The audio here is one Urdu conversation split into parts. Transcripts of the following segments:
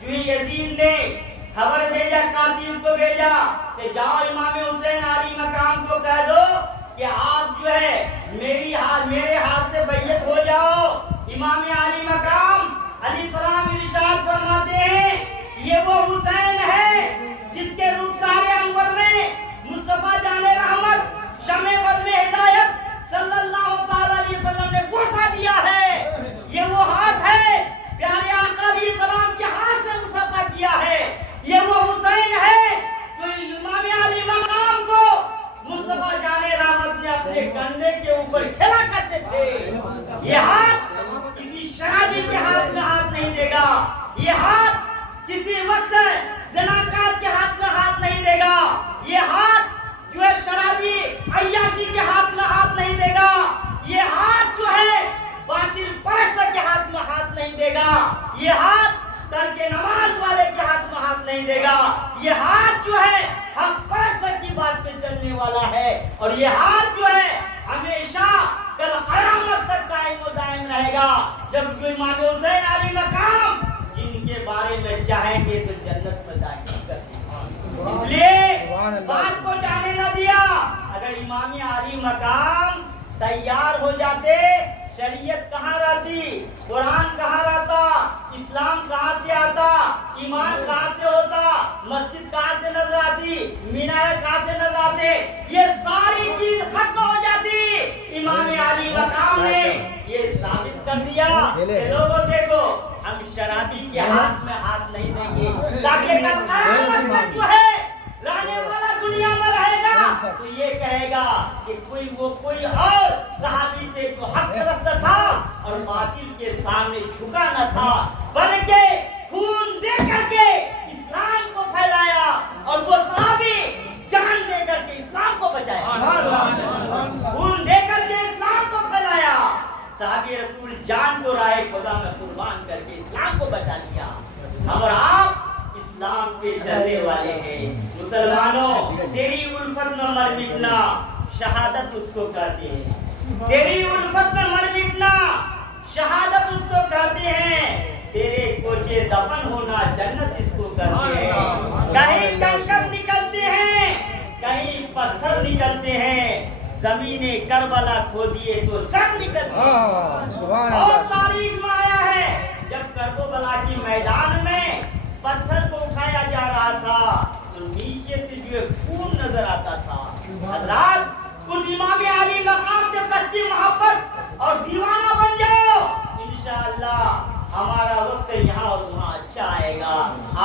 جو یزید نے خبر بھیجا، قاسم کو بھیجا کہ جاؤ امام حسین علی مقام کو کہہ دو کہ آپ جو ہے میرے ہاتھ سے بیعت ہو جاؤ۔ امام علی مقام علیہ السلام ارشاد فرماتے ہیں یہ وہ حسین ہے جس کے رخسار انور میں مصطفیٰ جان رحمت شمع بزم ہدایت صلی اللہ تعالی علیہ وسلم نے بوسہ دیا ہے۔ یہ وہ ہاتھ ہے پیارے آقا علیہ السلام کے ہاتھ سے مصافحہ کیا ہے۔ یہ وہ حسین ہے جو امام علی مقام کو مصطفیٰ جان رحمت نے اپنے کندھے کے اوپر کھلا کرتے تھے۔ یہ ہاتھ کسی شرابی کے ہاتھ میں ہاتھ نہیں دے گا، یہ ہاتھ کسی وقت زناکار کے ہاتھ میں ہاتھ نہیں دے گا، یہ ہاتھ جو ہے شرابی عیاشی کے ہاتھ میں ہاتھ نہیں دے گا، یہ ہاتھ جو ہے باطل پرست کے ہاتھ میں ہاتھ نہیں دے گا، یہ ہاتھ ترک نماز والے کے ہاتھ میں ہاتھ نہیں دے گا، یہ ہاتھ جو ہے حق پرست کی بات پہ چلنے والا ہے، اور یہ ہاتھ جو ہے ہمیشہ کل قیامت تک قائم و دائم رہے گا۔ جب جو امام حسین علی مقام جن کے بارے میں چاہیں گے تو جنت میں داخل کر دیں گے، اس لیے بات کو جانے نہ دیا۔ اگر امام علی مقام تیار ہو جاتے، شریعت کہاں رہتی، قرآن کہاں رہتا، اسلام کہاں سے آتا، ایمان کہاں سے ہوتا، مسجد کہاں سے نظر آتی، مینار کہاں سے نظر آتے، یہ ساری چیز ختم ہو جاتی۔ امام علی مقام نے یہ ثابت کر دیا کہ لوگوں دیکھو ہم شرابی کے ہاتھ میں ہاتھ نہیں دیں گے، تاکہ کل قیامت تک جو ہے رہنے والا دنیا میں رہے گا تو یہ کہے گا کہ کوئی اور صحابی تھے جو حق پرست تھا اور باطل کے سامنے جھکا نہ تھا، بلکہ خون دے کر کے اسلام کو پھیلایا، اور وہ صحابی جان دے کر کے اسلام کو بچایا، خون دے کر کے اسلام کو پھیلایا۔ صحابی رسول جان کو راہ خدا میں قربان کر کے اسلام کو بچا لیا۔ ہم اور آپ اسلام پہ چلنے والے ہیں۔ مسلمانوں، تیری الفت میں مر مٹنا شہادت اس کو کہتے ہیں، تیری الفت میں مر مٹنا شہادت اس کو کہتے ہیں، تیرے کوچے دفن ہونا جنت اس کو کہتے ہیں۔ کہیں کنکر نکلتے ہیں، کہیں پتھر نکلتے ہیں، زمین کربلا کھودیے تو سر نکلتے ہیں۔ اور تاریخ میں آیا ہے جب کربلا کی میدان میں پتھر کو اٹھایا جا رہا تھا تو نیچے سے جو خون نظر آتا تھا۔ حضرات، اس امام علی مقام سے سچی محبت اور دیوانہ بن جاؤ، انشاءاللہ ہمارا وقت یہاں اور وہاں اچھا آئے گا۔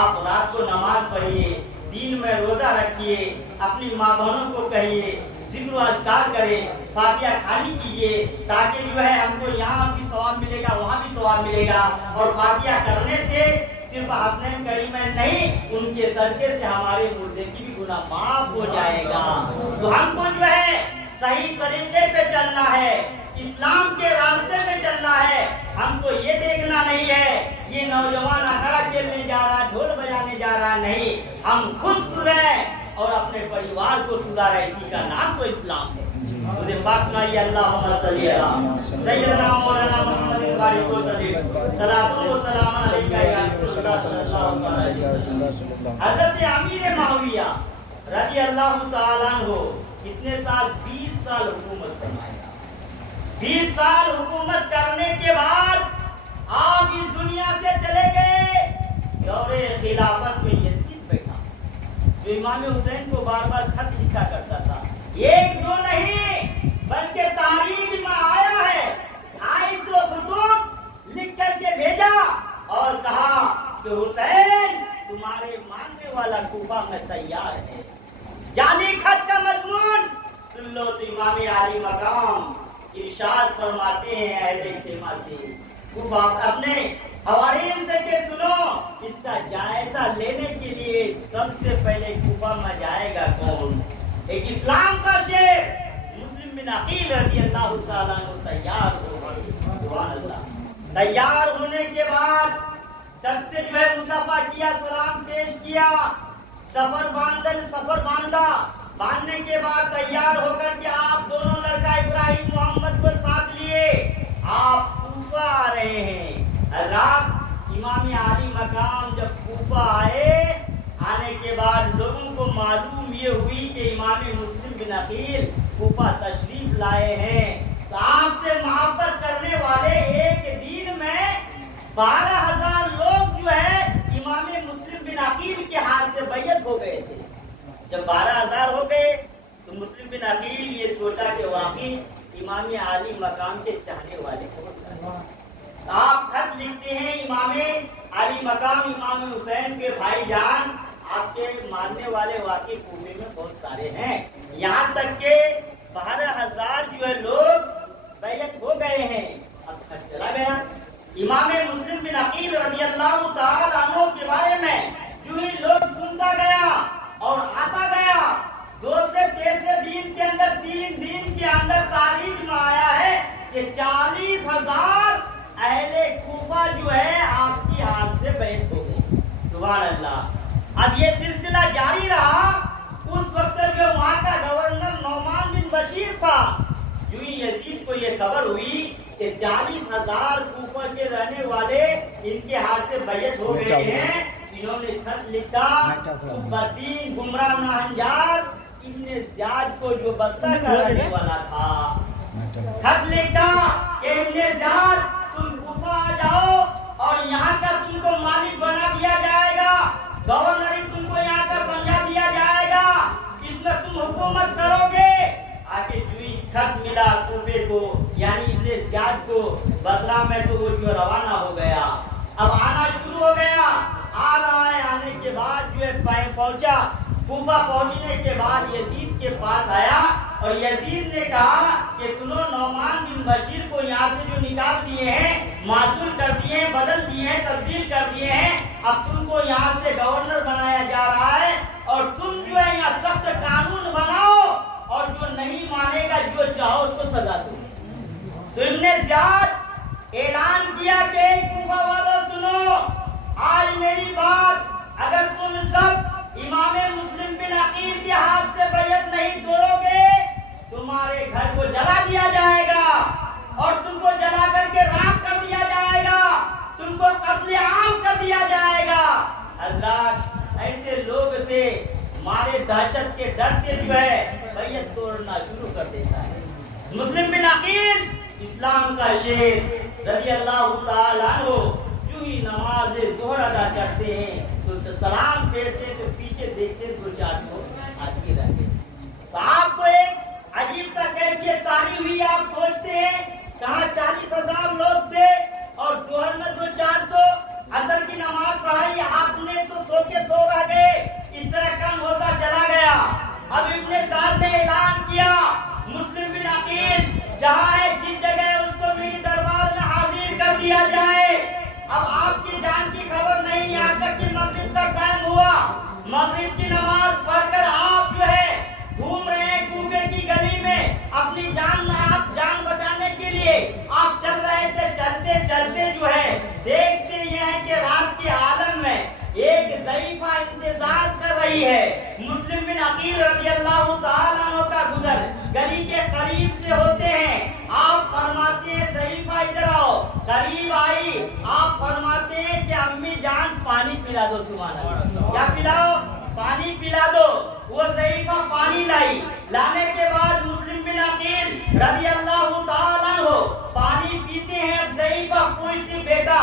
آپ رات کو نماز پڑھیے، دین میں روزہ رکھیے، اپنی ماں بہنوں کو کہیے ذکر و اذکار کرے، فاتحہ خانی کیجیے، تاکہ جو ہے ہم کو یہاں بھی ثواب ملے گا، وہاں بھی ثواب ملے گا، اور فاتحہ کرنے سے صرف حسنین کریمین نہیں، ان کے صدقے سے ہمارے مردے کی بھی گناہ معاف ہو جائے گا۔ تو ہم کو جو ہے صحیح طریقے پہ چلنا ہے، اسلام کے راستے پہ چلنا ہے۔ ہم کو یہ دیکھنا نہیں ہے یہ نوجوان اکھڑا کھیلنے جا رہا ہے، ڈھول بجانے جا رہا ہے، نہیں، ہم خود سدھریں اور اپنے پریوار کو سدھاریں، اسی کا نام تو اسلام ہے۔ مجھے پاک سنائیے، اللہم صلی علی سیدنا مولانا محمد بارک وسلم، صلاۃ و سلام علیکہ یا رسول اللہ صلی اللہ علیہ وسلم۔ حضرت امیر معاویہ رضی اللہ تعالیٰ عنہ کتنے سال؟ 20 سال حکومت فرمایا۔ 20 سال حکومت کرنے کے بعد آپ اس دنیا سے چلے گئے۔ دور خلافت میں یزید بیٹھا جو امام حسین کو بار بار خط لکھا کرتا تھا، ایک دو نہیں بلکہ تاریخ میں آیا ہے 250 خطوط لکھ کر کے بھیجا اور کہا کہ حسین تمہارے ماننے والا کوفہ میں تیار ہے۔ جعلی خط کا مضمون سن لو تو امام علی مقام ارشاد فرماتے ہیں اہل خیمہ سے، کوفہ اپنے حوارین سے کہ سنو اس کا جائزہ لینے کے لیے سب سے پہلے کوفہ میں جائے گا کون؟ ایک اسلام کا شیر مسلم بن عقیل رضی اللہ تعالیٰ عنہ تیار ہو گئے۔ سبحان اللہ۔ تیار ہونے کے بعد سب سے جو ہے مصافحہ کیا، سلام پیش کیا، سفر باندھا، باندھنے کے بعد تیار ہو کر کے آپ دونوں لڑکا ابراہیم محمد کو ساتھ لیے آپ کوفہ آ رہے ہیں۔ حضرات، امام علی مقام جب بن عقیل کوفہ تشریف لائے ہیں، تو آپ سے محبت کرنے والے ایک دن میں 12,000 لوگ جو ہے امام مسلم بن عقیل کے ہاتھ سے بیعت ہو گئے تھے۔ جب 12,000 ہو گئے تو مسلم بن عقیل یہ سوچا کہ واقعی امام عالی مقام کے چاہنے والے آپ خط لکھتے ہیں امام علی مقام امام حسین کے بھائی جان، آپ کے ماننے والے واقعی کوفے میں بہت سارے ہیں، یہاں تک کہ 12,000 جو ہے لوگ بیعت ہو گئے ہیں۔ اب خط چلا گیا، امام مسلم بن عقیل رضی اللہ تعالی عنہ کے بارے میں جو ہی لوگ سنتا گیا اور آتا گیا، دوسرے تیسرے دن کے اندر 3 دن کے اندر تاریخ میں آیا ہے کہ 40,000 اہل کوفہ جو ہے آپ کی ہاتھ سے بیعت ہو گئے۔ سبحان اللہ۔ اب یہ سلسلہ جاری رہا، اس وقت جو وہاں کا گورنر نعمان بن بشیر تھا، جو ہی یزید کو یہ خبر ہوئی کہ 40,000 کوفہ کے رہنے والے ان کے ہاتھ سے بیعت ہو گئے ہیں، انہوں نے خط لکھا بدین گمراہ ناہنجار ابن زیاد کو جو بصرہ کا رہنے والا تھا، خط لکھا کہ ابن زیاد تم کوفہ آ جاؤ اور یہاں کا تم کو مالک بنا دیا جائے گا، گورنری تم کو یہاں کا سمجھا دیا جائے گا، اس میں تم حکومت کرو گے۔ آگے جوئی خط ملا کوفے کو یعنی ابن زیاد کو بصرہ میں، تو وہ جو روانہ ہو گیا، اب آنا شروع ہو گیا، آ رہا ہے، آنے کے بعد جو ہے پہنچا کوفہ، پہنچنے کے بعد یزید کے پاس آیا اور یزید نے کہا کہ سنو نعمان بن بشیر کو یہاں سے جو نکال دیے ہیں، معزول کر دیے ہیں، بدل دیے ہیں، تبدیل کر دیے ہیں، اب تم کو یہاں سے گورنر بنایا جا رہا ہے اور تم جو ہے یہاں سخت قانون بناؤ اور جو نہیں مانے گا جو چاہو اس کو سزا دو۔ تو ابن زیاد اعلان کیا کہ کوفہ والوں سنو، آج میری بات اگر تم سب امام مسلم بن عقیل کے ہاتھ سے بیعت نہیں توڑو گے، تمہارے گھر کو جلا دیا جائے گا اور تم کو جلا کر کے راکھ کر دیا جائے گا، تم کو قتل عام کر دیا جائے گا۔ حضرات ایسے لوگ تھے، ہمارے دہشت کے ڈر سے جو ہے بیعت توڑنا شروع کر دیتا ہے۔ مسلم بن عقیل اسلام کا شیر رضی اللہ تعالی عنہ جو ہی نماز ظہر ادا کرتے ہیں تو سلام پھیرتے تو پیچھے دیکھتے 2-4 آدمی رہتے، تو آپ کو ایک عجیب سا کیفیت طاری ہوئی، آپ سوچتے ہیں کہاں 40,000 لوگ تھے اور ظہر میں 200-400، عصر کی نماز پڑھائی، آپ نے تو سو کے سو رہ گئے، اس طرح کم ہوتا چلا گیا۔ اب ابن سعد نے اعلان کیا مسلم بن عقیل جہاں ہے جس جگہ ہے اس کو میری دربار میں حاضر کر دیا جائے۔ اب آپ کی جان کی خبر نہیں، یہاں تک کہ مغرب کا ٹائم ہوا، مغرب کی نماز پڑھ کر آپ جو ہے گھوم رہے ہیں کوفے کی گلی میں، اپنی جان بچانے کے لیے آپ چل رہے تھے، چلتے چلتے جو ہے دیکھتے یہ ہیں کہ رات کے عالم میں ایک ضعیفہ انتظار کر رہی ہے، مسلم بن عقیل رضی اللہ تعالی عنہ کا گزر گلی کے قریب سے ہوتے ہیں، آپ فرماتے ہیں ضعیفہ ادھر آؤ، قریب آئی، آپ فرماتے ہیں کہ امی جان پانی پلا دو، سبحان اللہ، کیا پلاؤ؟ پانی پلا دو۔ وہ ضعیفہ پانی لائی، لانے کے بعد مسلم بن عقیل رضی اللہ تعالی عنہ پانی پیتے ہیں، ضعیفہ پوچھتی بیٹا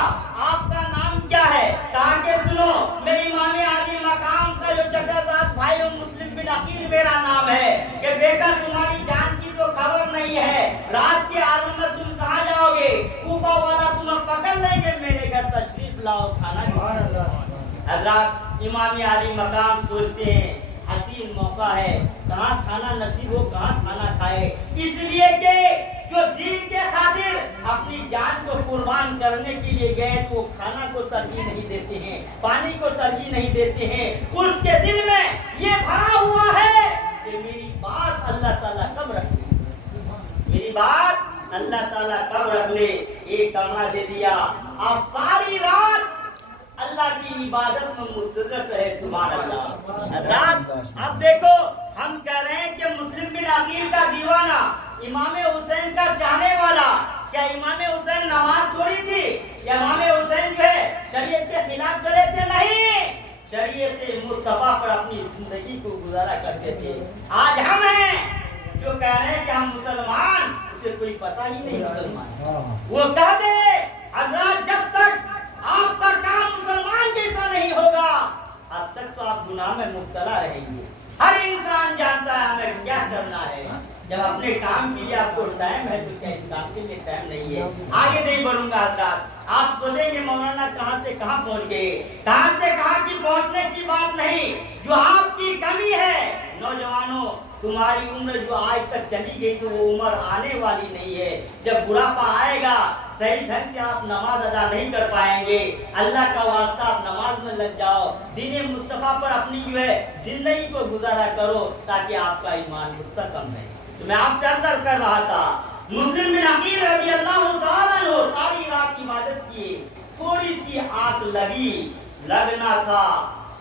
آپ کا نام کیا ہے؟ کہا کہ سنو میں امام علی مقام کا جو چچا بھائی ہوں مسلم بن عقیل میرا نام ہے، کہ بیٹا تمہاری جان کی تو خبر نہیں ہے، رات کے عالم میں تم کہاں جاؤ گے؟ کوفہ والا تمہیں پکڑ لیں گے، میرے گھر تشریف لاؤ، کھانا کھاؤ۔ حضرات امام علی مقام سوچتے ہیں حسین موقع ہے، کہاں کھانا نصیب ہو، کہاں کھانا کھائے، اس لیے کہ جو دین کے خاطر اپنی جان کو قربان کرنے کے لیے گئے تو وہ کھانا کو ترجیح نہیں دیتے ہیں، پانی کو ترجیح نہیں دیتے ہیں، اس کے دل میں یہ بھرا ہوا ہے کہ میری بات اللہ تعالیٰ کب رکھ لے، میری بات اللہ تعالیٰ کب رکھ لے۔ ایک کمرہ دے دیا، آپ ساری رات اللہ کی عبادت میں مستغرق رہے، سبحان اللہ۔ حضرات اب دیکھو ہم کہہ رہے ہیں کہ مسلم بن عقیل کا دیوانہ، امام حسین کا چاہنے والا، کیا امام حسین نماز چھوڑی تھی یا امام حسین جو ہے شریعت کے خلاف چلے تھے؟ نہیں، شریعت مصطفیٰ پر اپنی زندگی کو گزارا کرتے تھے۔ آج ہم ہیں پتہ ہی نہیں مسلمان. وہ کہہ دے حضرات جب تک آپ کا کام مسلمان جیسا نہیں ہوگا اب تک تو آپ گناہ میں مبتلا رہیں گے. ہر انسان جانتا ہے ہمیں کیا کرنا ہے. جب اپنے کام کے لیے آپ کو ٹائم ہے تو کیا اسلام کے لیے ٹائم نہیں ہے؟ آگے نہیں بڑھوں گا حضرات. آپ سوچیں گے مولانا کہاں سے کہاں پہنچ گئے. کہاں سے کہاں کی پہنچنے کی بات نہیں. جو آپ کی کمی ہے نوجوانوں, تمہاری عمر جو آج تک چلی گئی تو وہ عمر آنے والی نہیں ہے. جب بڑھاپا آئے گا صحیح ڈھنگ سے آپ نماز ادا نہیں کر پائیں گے. اللہ کا واسطہ آپ نماز میں لگ جاؤ, دین مصطفیٰ پر اپنی جو ہے زندگی کو گزارا کرو تاکہ آپ کا ایمان مستحکم رہے. تو میں آپ سے عرض کر رہا تھا مسلم بن عقیل رضی اللہ تعالیٰ عنہ ساری رات عبادت کیے, تھوڑی سی آنکھ لگنا تھا.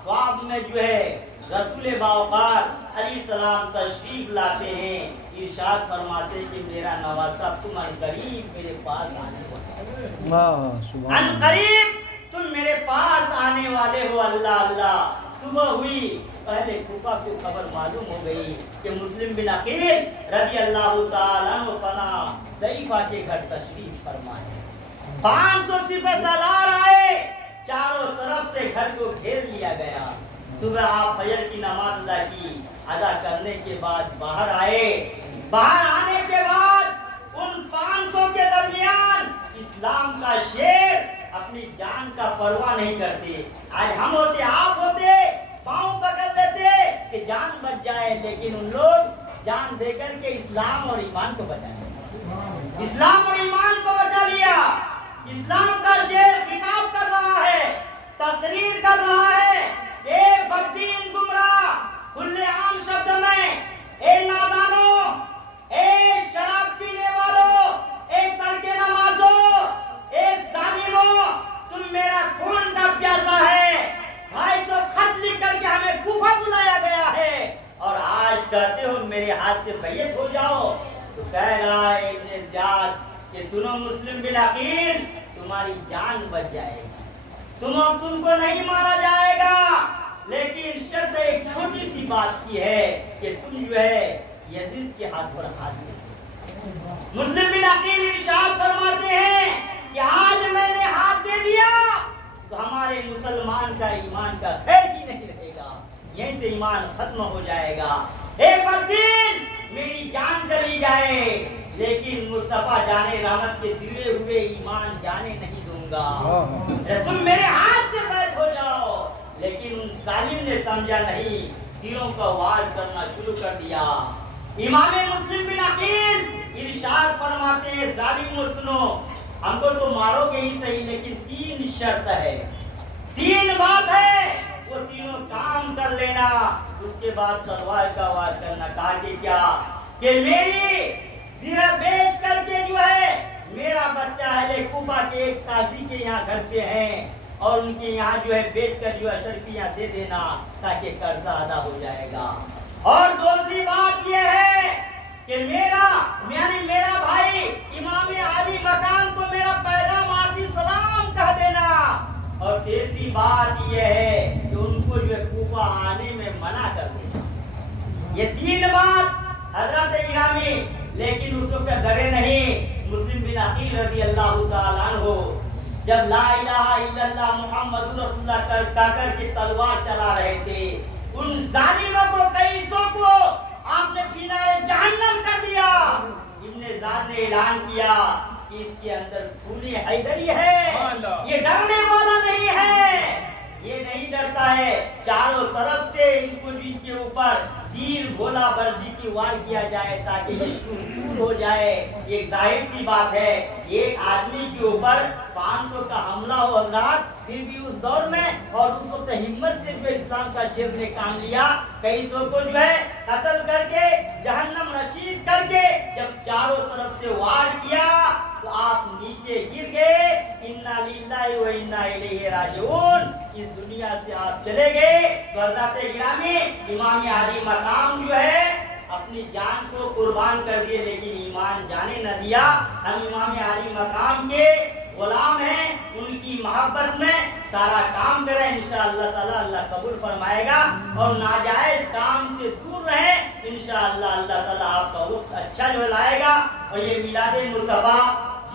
خواب میں جو ہے رسول باوقار علیہ السلام تشریف لاتے ہیں, ارشاد فرماتے کہ میرا نواسا تم عنقریب میرے پاس آنے والے ہو, عنقریب تم میرے پاس آنے والے ہو. اللہ اللہ. صبح ہوئی, پہلے کوفہ کو خبر معلوم ہو گئی کہ مسلم بن عقیل رضی اللہ تعالیٰ عنہ فنا ضعیفہ کے گھر تشریف فرمائے. 500 سپہ سالار آئے, چاروں طرف سے گھر کو گھیر لیا گیا. صبح آپ فجر کی نماز ادا کرنے کے بعد باہر آئے. باہر آنے کے بعد ان 500 کے درمیان اسلام کا شیر اپنی جان کا پرواہ نہیں کرتے. آج ہم ہوتے, آپ ہوتے, پاؤں پکڑ لیتے کہ جان بچ جائے, لیکن ان لوگ جان دے کر کے اسلام اور ایمان کو بچائے. اسلام اور ایمان کو بچا لیا. اسلام کا شیر خطاب کر رہا ہے, تقریر کر رہا ہے, اے بددین گمراہ, کھلے عام شبد میں اے نادانوں, اے شراب پینے والوں, اے ترک نمازوں, اے ظالموں, تم میرا خون کا پیاسا ہے. بھائی تو خط لکھ کر کے ہمیں کوفہ بلایا گیا ہے اور آج کہتے ہو میرے ہاتھ سے بیعت ہو جاؤ. تو کہہ رہا ہے ابن زیاد کہ سنو مسلم بن عقیل, تمہاری جان بچ جائے گی, تم کو نہیں مارا جائے گا, لیکن شرط ایک چھوٹی سی بات کی ہے کہ تم جو ہے یزید کے ہاتھ پر ہاتھ دے. مسلم بن عقیل ارشاد فرماتے ہیں کہ آج میں نے ہاتھ دے دیا تو ہمارے مسلمان کا ایمان کا خیر ہی نہیں رہے گا, یہیں سے ایمان ختم ہو جائے گا. اے بددین, میری جان چلی جائے لیکن مصطفیٰ جانے رحمت کے دیے ہوئے ایمان جانے نہیں دوں گا. تم میرے ہاتھ سے بیعت ہو جاؤ. لیکن ان ظالم نے سمجھا نہیں, تیروں کا وار کرنا شروع کر دیا. امام مسلم بن عقیل ارشاد فرماتے ہیں ظالموں سنو, ہم کو تو مارو گے ہی صحیح, لیکن 3 شرط ہے, 3 بات ہے, وہ تینوں کام کر لینا, اس کے بعد تلوار کا وار کرنا. کہا کہ کیا, کہ میری زیرہ بیچ کر کے جو ہے میرا بچہ اہل کوفہ کے ایک قاضی کے یہاں گھر پہ ہیں اور ان کے یہاں جو ہے بیچ کر جو اشرفیاں دے دینا تاکہ قرضہ ادا ہو جائے گا. اور دوسری بات یہ ہے کہ میرا بھائی امام علی مقام کو میرا پیغام آتی سلام کہہ دینا. اور تیسری بات یہ ہے کہ ان کو جو ہے کوفہ آنے میں منع کر دینا. یہ 3 بات حضرت گرامی, لیکن اس وقت ڈرے نہیں. مسلم بن عقیل رضی اللہ تعالیٰ عنہ جب لا الہ الا اللہ محمد رسول اللہ کہہ کر کے تلوار چلا رہے تھے, ان ظالموں کو, کئی سو کو آپ نے کنارے جہنم کر دیا. ابن زیاد نے اعلان کیا کہ اس کے اندر خون حیدری ہے, یہ ڈرنے والا نہیں ہے, یہ نہیں ڈرتا ہے. چاروں طرف سے ان کو ان کے اوپر تیر گولا برشی کی وار کیا جائے تاکہ یہ دور ہو جائے. ایک ظاہر سی بات ہے, ایک آدمی کے اوپر 500 کا حملہ ہو حضرات, پھر بھی اس دور میں اور اس وقت ہمت سے جو اسلام کا شیر نے کام لیا, کئی سو کو جو ہے قتل کر کے جہنم رسید کر کے جب چاروں طرف سے وار کیا تو آپ نیچے گر گئے. انا للہ و انا الیہ راجعون, اس دنیا سے آپ چلے گئے. تو حضرات گرامی امام علی مقام جو ہے اپنی جان کو قربان کر دیے لیکن ایمان جانے نہ دیا. ہم امام علی مقام کے غلام ہیں, ان کی محبت میں سارا کام کریں, انشاءاللہ تعالی اللہ قبول فرمائے گا. اور ناجائز کام سے دور رہیں, انشاءاللہ اللہ تعالی آپ کا وقت اچھا جو لائے گا. اور یہ میلاد مصطفیٰ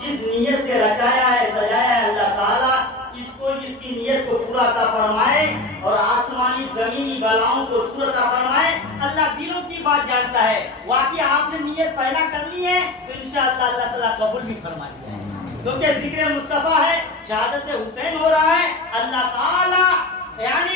جس نیت سے رچایا ہے سجایا ہے اللہ تعالیٰ اس کو جس کی نیت کو پورا عطا فرمائے اور آسمانی زمینی بلاؤں کو پورا عطا فرمائے. اللہ دلوں کی بات جانتا ہے. واقعی آپ نے نیت پہلا کر لی ہے تو انشاءاللہ اللہ تعالیٰ قبول بھی فرمائے گا کیونکہ ذکر مصطفیٰ ہے, شہادت حسین ہو رہا ہے. اللہ تعالیٰ یعنی